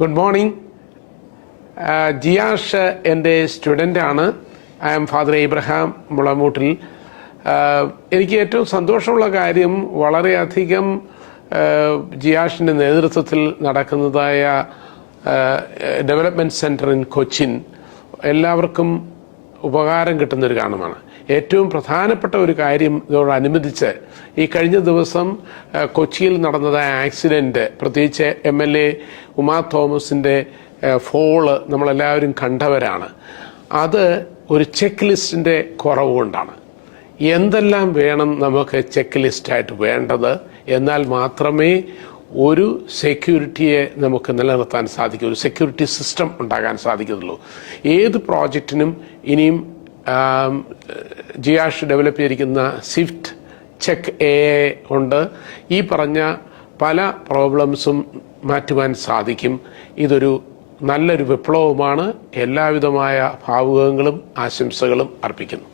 Good morning. Jiyash എൻ്റെ സ്റ്റുഡൻ്റാണ്. I am father Abraham Mulamoottil. എനിക്ക് ഏറ്റവും സന്തോഷമുള്ള കാര്യം വളരെയധികം ജിയാഷിൻ്റെ നേതൃത്വത്തിൽ നടക്കുന്നതായ ഡെവലപ്മെൻറ്റ് സെൻറ്റർ ഇൻ കൊച്ചിൻ എല്ലാവർക്കും ഉപകാരം കിട്ടുന്നൊരു കാരണമാണ്. ഏറ്റവും പ്രധാനപ്പെട്ട ഒരു കാര്യം ഇതോടനുബന്ധിച്ച് ഈ കഴിഞ്ഞ ദിവസം കൊച്ചിയിൽ നടന്നതായ ആക്സിഡൻറ്റ്, പ്രത്യേകിച്ച് MLA ഉമാ തോമസിൻ്റെ ഫോള് നമ്മളെല്ലാവരും കണ്ടവരാണ്. അത് ഒരു ചെക്ക് ലിസ്റ്റിൻ്റെ കുറവ് കൊണ്ടാണ്. എന്തെല്ലാം വേണം നമുക്ക് ചെക്ക് ലിസ്റ്റായിട്ട് വേണ്ടത്, എന്നാൽ മാത്രമേ ഒരു സെക്യൂരിറ്റിയെ നമുക്ക് നിലനിർത്താൻ സാധിക്കൂ, ഒരു സെക്യൂരിറ്റി സിസ്റ്റം ഉണ്ടാകാൻ സാധിക്കുന്നുള്ളൂ. ഏത് പ്രോജക്റ്റിനും ഇനിയും ജിയാഷ് ഡെവലപ്പ് ചെയ്തിരിക്കുന്ന സ്വിഫ്റ്റ് ചെക്ക് AI ഉണ്ട്. ഈ പറഞ്ഞ പല പ്രോബ്ലംസും മാറ്റുവാൻ സാധിക്കും. ഇതൊരു നല്ലൊരു വിപ്ലവമാണ്. എല്ലാവിധമായ ഭാവുകങ്ങളും ആശംസകളും അർപ്പിക്കുന്നു.